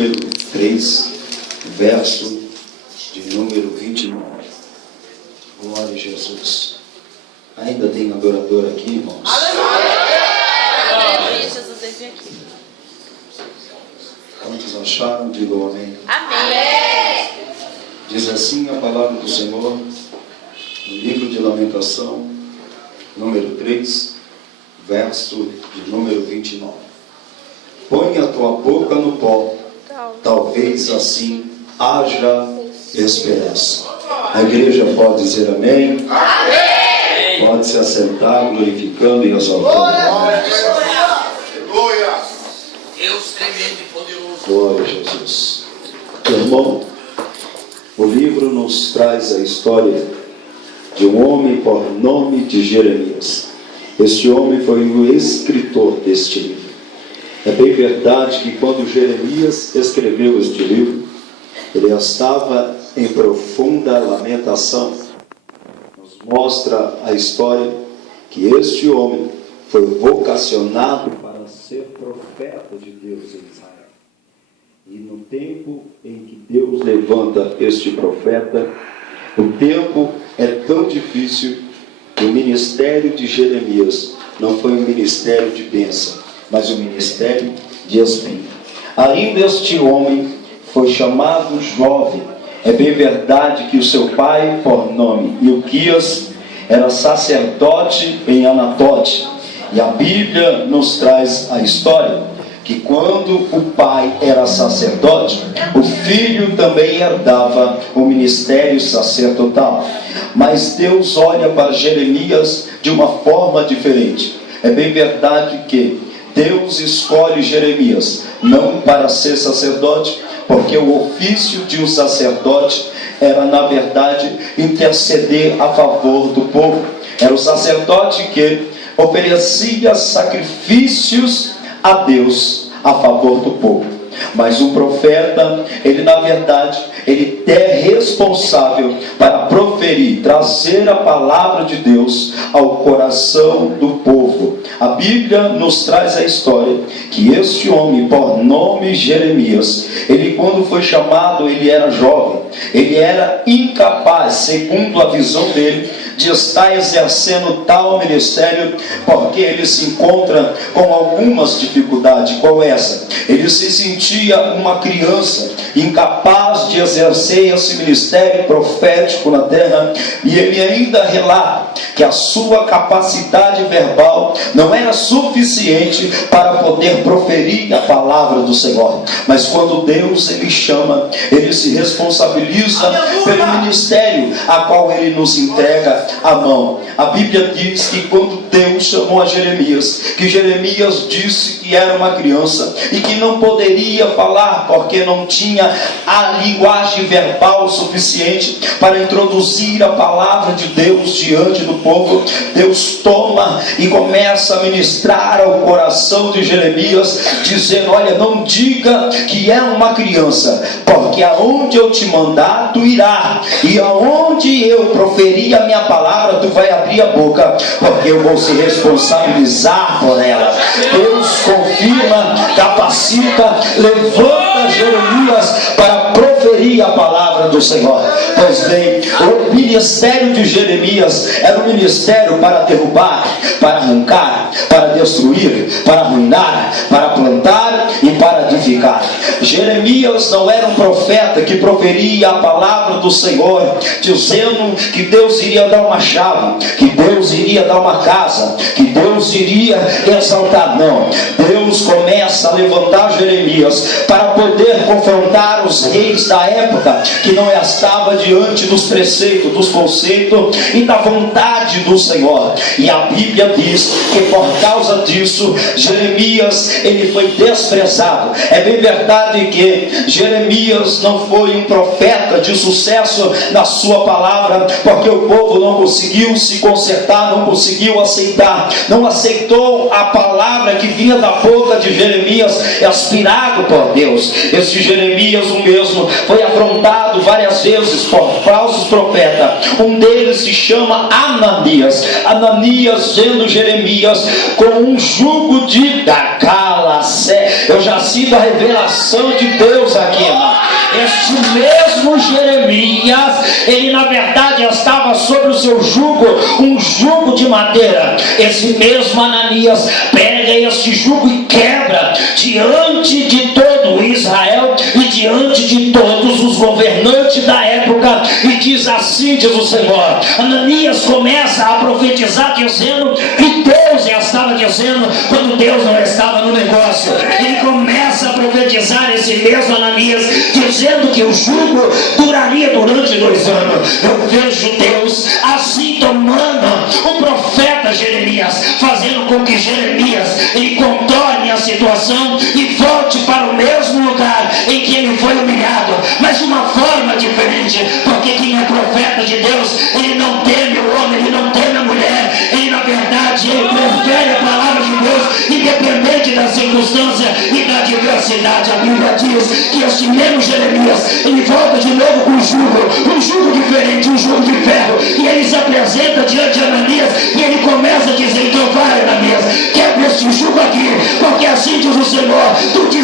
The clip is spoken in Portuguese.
número 3, verso de número 29. Glória a Jesus. Ainda tem adorador aqui, irmãos? Aleluia! Jesus veio aqui. Quantos acharam? Digam amém. Amém! Diz assim a palavra do Senhor, no livro de Lamentação, número 3, verso de número 29. Põe a tua boca no pó, talvez assim haja esperança. A igreja pode dizer amém? Amém! Pode se assentar, glorificando e exaltando. Glória! Deus tremendo e poderoso. Glória a Jesus. Irmão, o livro nos traz a história de um homem por nome de Jeremias. Este homem foi o escritor deste livro. É bem verdade que quando Jeremias escreveu este livro, ele estava em profunda lamentação. Nos mostra a história que este homem foi vocacionado para ser profeta de Deus em Israel. E no tempo em que Deus levanta este profeta, o tempo é tão difícil que o ministério de Jeremias não foi um ministério de bênção, mas um ministério de espinho. Ainda este homem foi chamado jovem. É bem verdade que o seu pai, por nome Ilquias, era sacerdote em Anatote. E a Bíblia nos traz a história que quando o pai era sacerdote, o filho também herdava o ministério sacerdotal. Mas Deus olha para Jeremias de uma forma diferente. É bem verdade que Deus escolhe Jeremias não para ser sacerdote, porque o ofício de um sacerdote era, na verdade, interceder a favor do povo. Era o sacerdote que oferecia sacrifícios a Deus a favor do povo. Mas o profeta, ele na verdade, ele é responsável para proferir, trazer a palavra de Deus ao coração do povo. A Bíblia nos traz a história que este homem, por nome Jeremias, ele quando foi chamado, ele era jovem, ele era incapaz, segundo a visão dele, de estar exercendo tal ministério, porque ele se encontra com algumas dificuldades. Qual é essa? Ele se sentia uma criança, incapaz de exercer esse ministério profético na terra, e ele ainda relata que a sua capacidade verbal não era suficiente para poder proferir a palavra do Senhor. Mas quando Deus ele chama, ele se responsabiliza pelo ministério a qual ele nos entrega a mão. A Bíblia diz que quando Deus chamou a Jeremias, que Jeremias disse que era uma criança e que não poderia falar porque não tinha a linguagem verbal suficiente para introduzir a palavra de Deus diante do povo. Deus toma e começa a ministrar ao coração de Jeremias, dizendo: olha, não diga que é uma criança, porque aonde eu te mandar tu irá, e aonde eu proferir a minha palavra tu vai abrir a boca, porque eu vou se responsabilizar por ela. Deus confirma, capacita, levanta Jeremias para proferir a palavra do Senhor. Pois bem, o ministério de Jeremias era um ministério para derrubar, para arrancar, para destruir, para arruinar, para plantar e para edificar. Jeremias não era um profeta que proferia a palavra do Senhor, dizendo que Deus iria dar uma chave, que Deus iria dar uma casa, que Deus iria exaltar. Não, Deus começa a levantar Jeremias para poder confrontar os reis da época, que não estava diante dos preceitos, dos conceitos e da vontade do Senhor. E a Bíblia diz que por causa disso Jeremias ele foi desprezado. É bem verdade que Jeremias não foi um profeta de sucesso na sua palavra, porque o povo não conseguiu se consertar, não conseguiu aceitar, não aceitou a palavra que vinha da boca de Jeremias, inspirado por Deus. Esse Jeremias o mesmo foi afrontado várias vezes por falsos profetas. Um deles se chama Ananias. Ananias vendo Jeremias com um jugo de Dacalacé, Eu já sinto a revelação de Deus aqui, irmão. Este mesmo Jeremias, ele na verdade estava sobre o seu jugo, um jugo de madeira. Esse mesmo Ananias pega este jugo e quebra diante de todo Israel e diante de todos os governantes da época, e diz assim, diz o Senhor. Ananias começa a profetizar dizendo que Deus já estava dizendo quando Deus não estava no negócio. Ele começa a profetizar, esse mesmo Ananias, dizendo que o jugo duraria durante 2 anos. Eu vejo Deus assim tomando o profeta Jeremias, fazendo com que Jeremias ele contorne a situação e volte para o mesmo lugar em que ele foi humilhado, mas de uma forma diferente, porque quem é profeta de Deus, ele não teme o homem, ele não teme a mulher, ele na verdade, ele prefere a palavra de Deus, independente da circunstância e da diversidade. A Bíblia diz que este mesmo Jeremias, ele volta de novo com um jugo diferente, um jugo de ferro, e ele se apresenta diante de Ananias, e ele começa a dizer: então vai, Ananias, quebra este jugo aqui, porque assim diz o Senhor, tu te